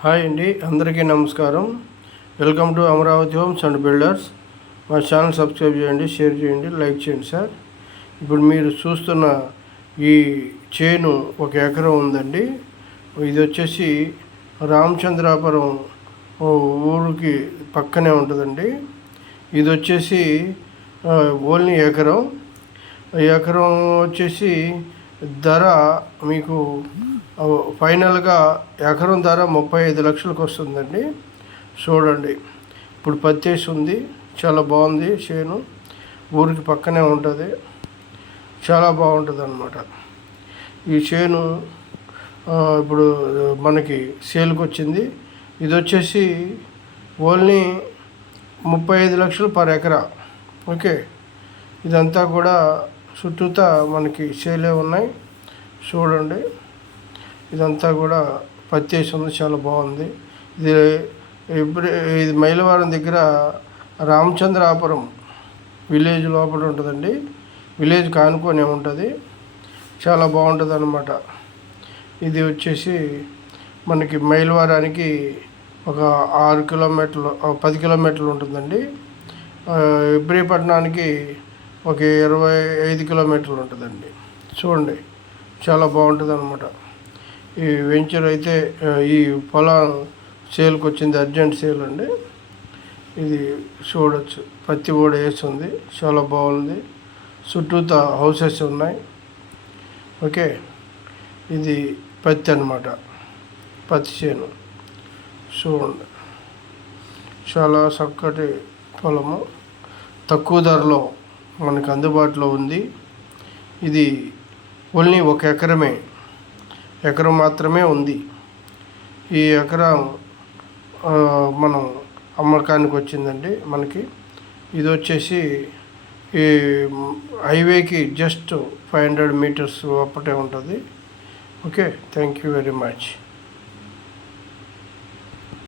Hi అండి, అందరికీ నమస్కారం. Welcome to Amaravati homes and builders. మా ఛానల్ సబ్స్క్రైబ్ చేయండి, షేర్ చేయండి, లైక్ చేయండి సార్. ఇప్పుడు మీరు చూస్తున్న ఈ చేను 1 ఎకరం ఉందండి. ఇది వచ్చేసి రామచంద్రాపురం ఊరికి పక్కనే ఉంటుందండి. ఇది వచ్చేసి ఓన్లీ ఎకరం వచ్చేసి ధర మీకు ఫైనల్గా ఎకరం ధర 35 లక్షలకు వస్తుందండి. చూడండి, ఇప్పుడు పత్తేసి ఉంది, చాలా బాగుంది. చేను ఊరికి పక్కనే ఉంటుంది, చాలా బాగుంటుంది అన్నమాట. ఈ చేను ఇప్పుడు మనకి సేల్కి వచ్చింది. ఇది వచ్చేసి ఓన్లీ 35 లక్షలు పర్ ఎకరా. ఓకే, ఇదంతా కూడా చుట్టూతా మనకి సేలే ఉన్నాయి. చూడండి, ఇదంతా కూడా పత్తేసి ఉంది, చాలా బాగుంది. ఇది మైలవరం దగ్గర రామచంద్రాపురం విలేజ్ లోపల ఉంటుందండి. విలేజ్ కానుకొని ఉంటుంది, చాలా బాగుంటుంది అన్నమాట. ఇది వచ్చేసి మనకి మైలవరానికి ఒక 6 కిలోమీటర్లు 10 కిలోమీటర్లు ఉంటుందండి. ఇబ్రహీపట్నానికి ఒక 25 కిలోమీటర్లు ఉంటుందండి. చూడండి, చాలా బాగుంటుంది అన్నమాట. ఈ వెంచర్ అయితే ఈ పొలం సేల్కి వచ్చింది, అర్జెంట్ సేల్ అండి. ఇది చూడొచ్చు, పత్తి కూడా వేస్తుంది, చాలా బాగుంది. చుట్టూతా హౌసెస్ ఉన్నాయి. ఓకే, ఇది పత్తి అన్నమాట, పత్తి చేను. చూడండి, చాలా చక్కటి పొలము, తక్కువ ధరలో మనకు అందుబాటులో ఉంది. ఇది ఓన్లీ 1 ఎకరం మాత్రమే ఉంది. ఈ ఎకరం మనం అమ్మకానికి వచ్చిందండి మనకి. ఇది వచ్చేసి ఈ హైవేకి జస్ట్ 500 మీటర్స్ అప్పటే ఉంటుంది. Okay, thank you very much.